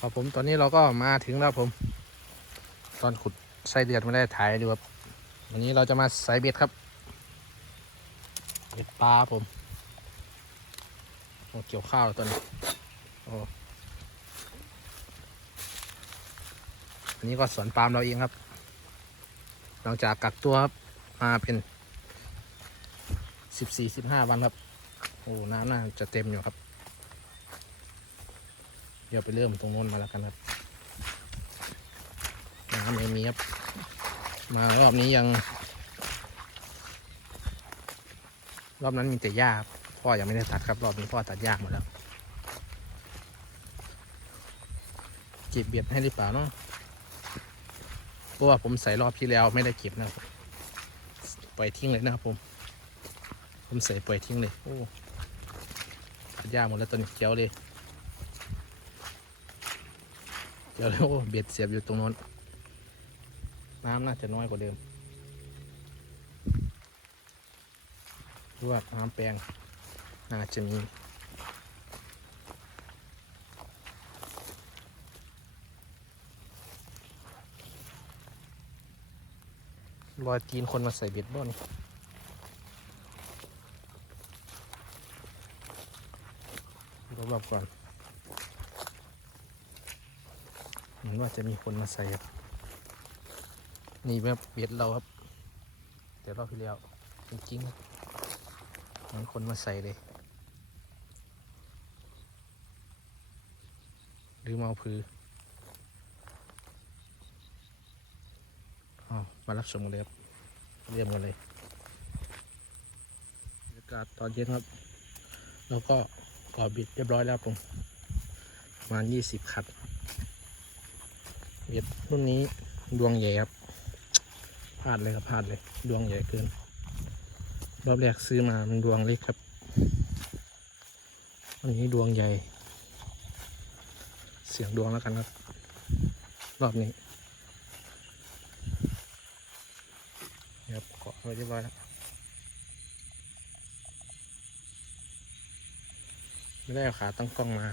ครับผมตอนนี้เราก็มาถึงแล้วผม ตอนขุดไส้เดือนไม่ได้ถ่ายดูครับ วันนี้เราจะมาใส่เบ็ดครับ เบ็ดปลาผมโอ้เกี่ยวข้าวตัวนี้โอ้อันนี้ก็สวนปาล์มเราเองครับ หลังจากกักตัวครับ มาเป็นสิบสี่สิบห้าวันครับ โอ้น้ำน่าจะเต็มอยู่ครับ ดี๋ยวไปเริ่มตรงโน้นมาแล้วกันครับน้ำไม่มีครับ มารอบนี้ยัง รอบนั้นมีแต่หญ้าพ่อยังไม่ได้ตัดครับรอบนี้พ่อตัดหญ้าหมดแล้วเก็บเบียดให้หรือเปล่าเนาะเพราะว่าผมใส่รอบที่แล้วไม่ได้เก็บนะครับปล่อยทิ้งเลยนะครับผม ผมใส่ปล่อยทิ้งเลย โอ้ตัดหญ้าหมดแล้วตอนนี้เขียวเลย เดี๋ยวแล้วโอ้เบ็ดเสียบอยู่ตรงโน้น น้ำน่าจะน้อยกว่าเดิมดูว่าน้ำแปลงน่าจะมีรอยตีนคนมาใส่เบ็ดบ้านรอบๆก่อน เห มือนว่าจะมีคนมาใส่ครับ นี่แบบเบียดเราครับเดี๋ยวรอบที่แล้วจริงๆครับเหมือนคนมาใส่เลย หรือเอาพืออาวมารับชมกันเลยครับเรียมกันเลยบรรยากาศตอนเย็นครับ แล้วก็ก่อบิดเรียบร้อยแล้วผมประมาณยี่สิบขัด เบ็ดรุ่นนี้ดวงใหญ่ครับพลาดเลยครับพลาดเลย ดวงใหญ่เกิน รอบแรกซื้อมามันดวงเล็กครับอันนี้ดวงใหญ่ เสียงดวงแล้วกันครับ รอบนี้ครับเกาะไว้เรียบร้อยแล้วไม่ได้เอาขาตั้งกล้องมา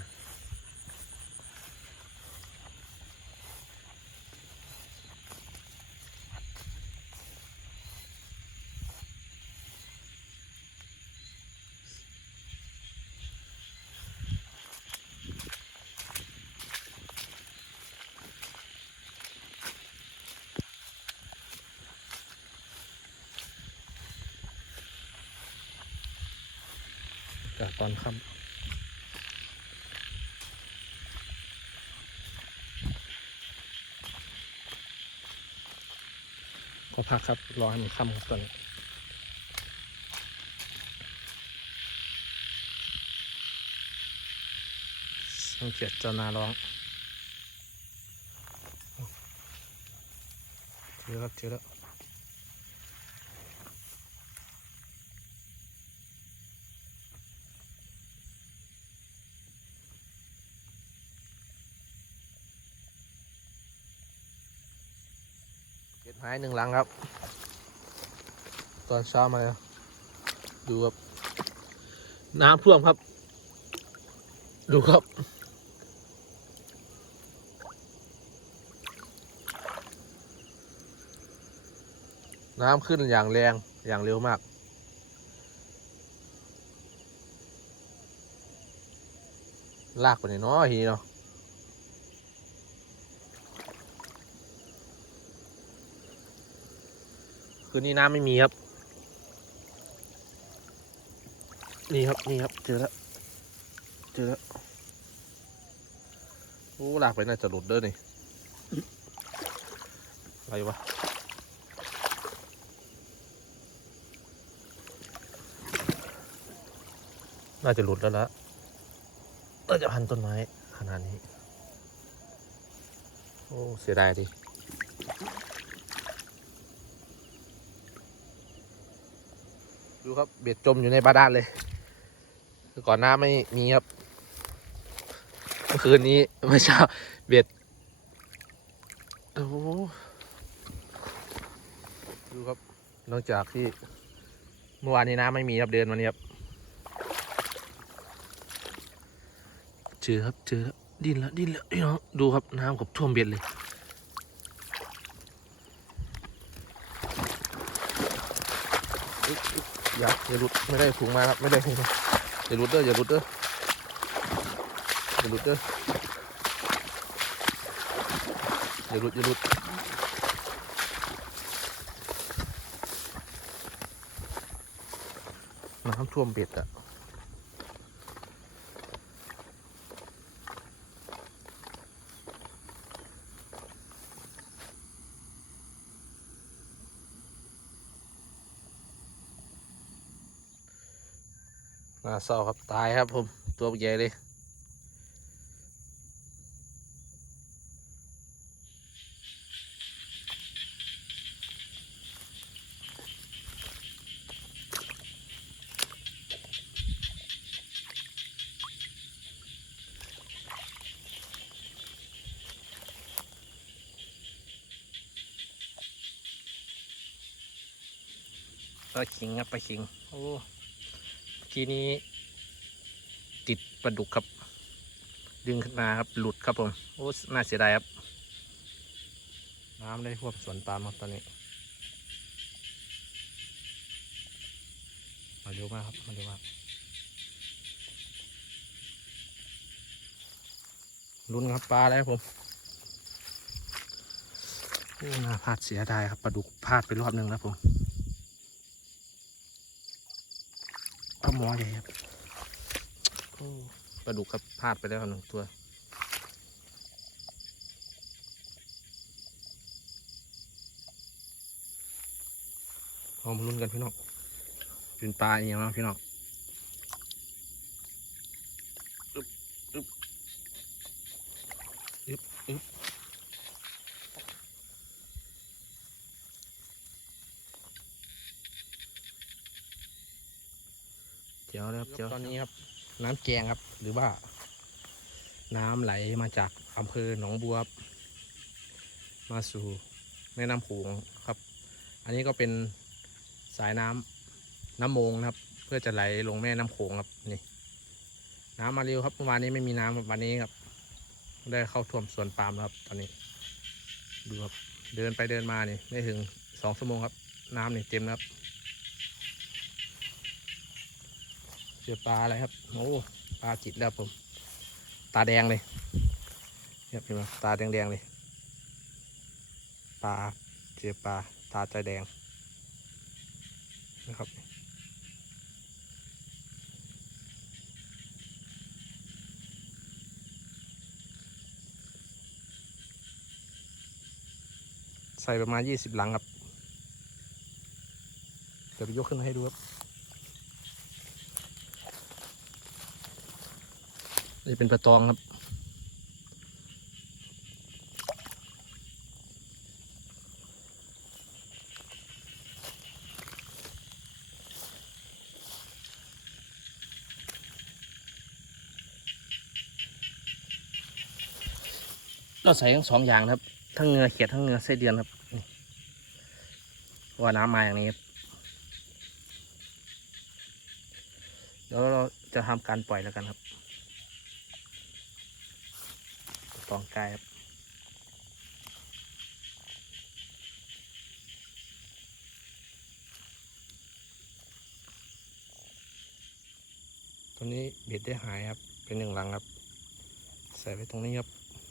จากตอนค่ำก็พักครับ รอให้มันค่ำครับตอนสังเกตเจ้านาร้องเจอแล้วเจอแล้วายหนึ่งหลังครับ ตอนเช้ามาแล้วดูครับ น้ำท่วมครับ ดูครับ น้ำขึ้นอย่างแรงอย่างเร็วมากลากไปหนเนาะทีนี้เนาะ คืนนี้น้ำไม่มีครับ นี่ครับนี่ครับเจอแล้วเจอแล้วโอ้ลากไปน่าจะหลุดเด้อนี่อะไรวะน่าจะหลุดแล้วละน่าจะพันต้นไม้ขนาดนี้ โอ้ เสียดายดิ ดูครับเบ็ดจมอยู่ในบาดาลเลย ก่อนหน้าไม่มีครับ เมื่อคืนนี้เมื่อเช้าเบ็ดโอ้ดูครับ นอกจากที่เมื่อวานนี้น้ำไม่มีครับเดินวันนี้ครับเจอครับเจอแล้วดินแล้วดินแล้วพี่น้องดูครับน้ำกับท่วมเบ็ดเลย อยอย่าอย่าหลุดไม่ได้ถุงมาครับไม่ได้ถุงมาอย่าหลุดเด้ออย่าหลุดเด้ออย่าหลุดเด้ออย่าหลุดอย่าหลุดน้ำท่วมเบ็ดอะ เศร้าครับ ตายครับผม ตัวใหญ่เลย ปลาขิงครับปลาขิง โอ้เมื่อกี้นี้ ปลาดุกครับ ดึงขึ้นมาครับหลุดครับผมโอ้น่าเสียดายครับ น้ำได้ท่วมสวนปาล์มครับตอนนี้ มาเร็วมากครับ มาเร็วมากลุ้นครับปลาแล้วครับผมโอ้น่าพลาดเสียดายครับปลาดุกพลาดไปรอบหนึ่งแล้วผมปลาหมอใหญ่ครับ ปลาดุกครับพลาดไปแล้วหนึ่งตัวเอามาลุ้นกันพี่น้องเป็นปลาอย่างเงี้พี่น้องอึบอึบอึบอึบเจียวแล้วครับเจียวตอนนี้ครับ น้ำแกงครับ หรือว่า น้ำไหลมาจากอำเภอหนองบัว มาสู่แม่น้ำโขงครับ อันนี้ก็เป็นสายน้ำน้ำโมงนะครับ เพื่อจะไหลลงแม่น้ำโขงครับนี่ น้ำมาเร็วครับเมื่อวานนี้ไม่มีน้ำวันนี้ครับ ได้เข้าท่วมสวนปาล์มครับ ตอนนี้ ดูครับเดินไปเดินมานี่ไม่ถึงสองชั่วโมงครับ น้ำนี่เต็มครับ เจอปลาอะไรครับ โอ้ปลาจิตแล้วผม ตาแดงเลยเนี่ยเห็นไหมตาแดงๆเลยปลาเจอปลาตาใจแดงนะครับใส่ประมาณยี่สิบหลังครับ เดี๋ยวไปยกขึ้นมาให้ดูครับ นี่เป็นปลาตองครับ เราใส่ทั้งสองอย่างครับ ทั้งเงือเขียดทั้งเงือไส้เดือนครับว่าน้ำมาอย่างนี้ครับแล้วเราจะทำการปล่อยแล้วกันครับ ตองกายครับตอนนี้เบ็ดได้หายครับ เป็นหนึ่งลังครับ ใส่ไว้ตรงนี้ครับ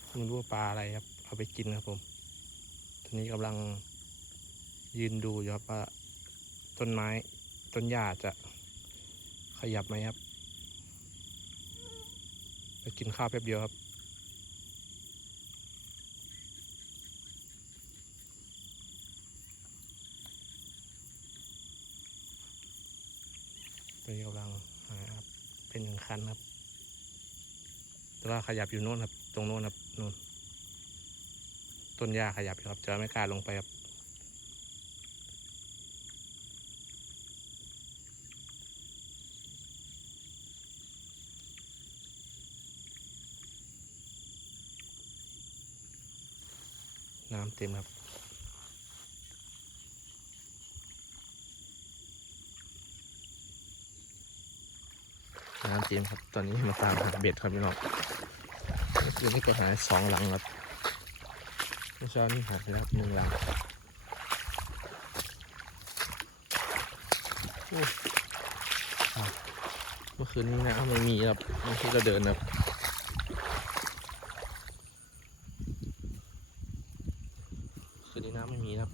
ไม่รู้ว่าปลาอะไรครับ เอาไปกินครับผม ตอนนี้กำลังยืนดูอยู่ครับว่าต้นไม้ต้นหญ้าจะขยับไหมครับไปกินข้าวแป๊บเดียวครับ ตอนนี้กำลังหาครับ เป็นหนึ่งคันครับ แต่ว่าขยับอยู่โน่นครับ ตรงโน้นครับโน่นต้นหญ้าขยับอยู่ครับ จะไม่กล้าลงไปครับน้ำเต็มครับ น้ำเต็มครับ ตอนนี้มาตามหาเบ็ดครับพี่น้องคือคืนนี้ไปหาสองหลังครับเมื่อเช้านี้หาไปแล้วหนึ่งหลังเมื่อคืนนี้นะไม่มีครับเมื่อคืนก็เดินครับคืนนี้น้ำไม่มีครับ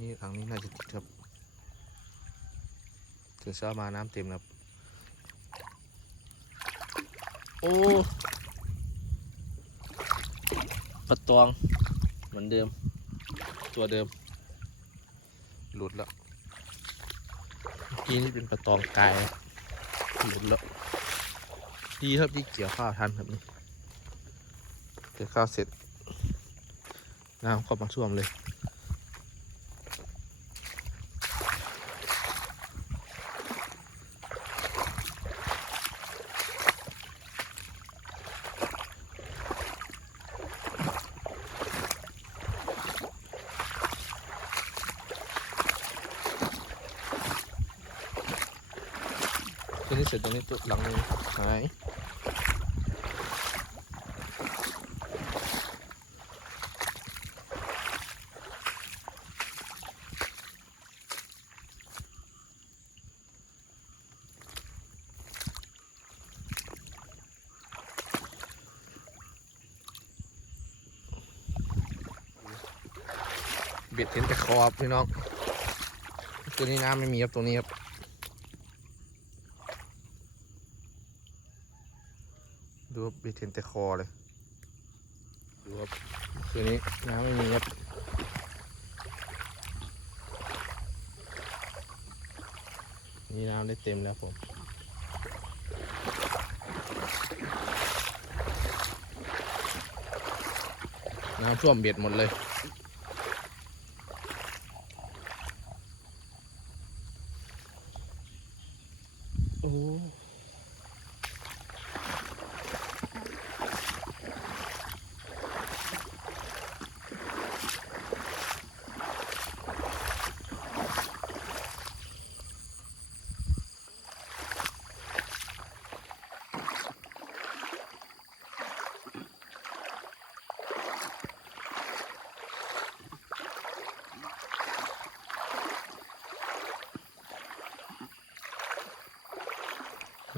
นี่หลังนี้น่าจะติดครับ ถึงเช้ามาน้ำเต็มครับ โอ้ปลาตอง เหมือนเดิม ตัวเดิม หลุดแล้วเมื่อกี้นี่เป็นปลาตองกายครับหลุดแล้วดีครับที่เกี่ยวข้าวทันครับนี่เกี่ยวข้าวเสร็จน้ำเข้ามาท่วมเลย ตัว นี้จตรงนี้ตัวหลังนึงหายเบ็ดเห็นแต่คอบพี่น้อง ตัวนี้น้ำไม่มีครับตรงนี้ครับ ดูครับบีเทนแต่คอเลย ดูครับคืนนี้น้ำไม่มีครับนี่น้ำได้เต็มแล้วผม น้ำท่วมเบียดหมดเลย โอ้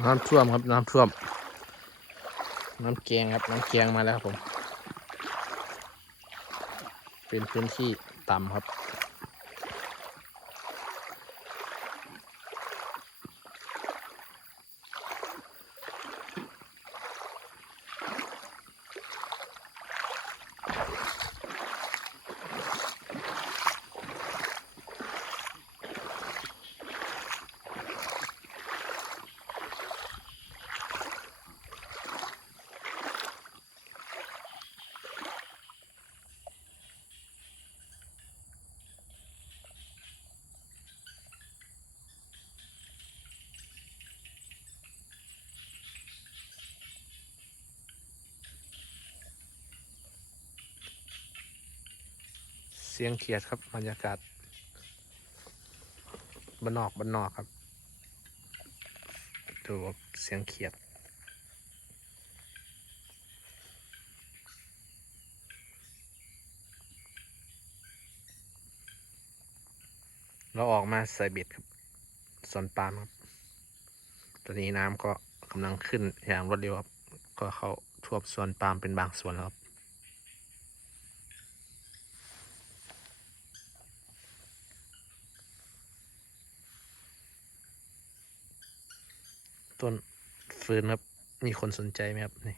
น้ำท่วมครับน้ำท่วม น้ำแกงครับ น้ำแกงมาแล้วครับผม เป็นพื้นที่ต่ำครับ สียงเขียดครับบรรยากาศบ้านนอกบ้านนอกครับ ดูเสียงเขียด เราออกมาใส่เบ็ดครับสวนปาล์มครับ ตอนนี้น้ำก็กำลังขึ้นอย่างรวดเร็วครับ ก็เข้าท่วมสวนปาล์มเป็นบางส่วนแล้วครับ ต้นฟืนครับ มีคนสนใจไหมครับนี่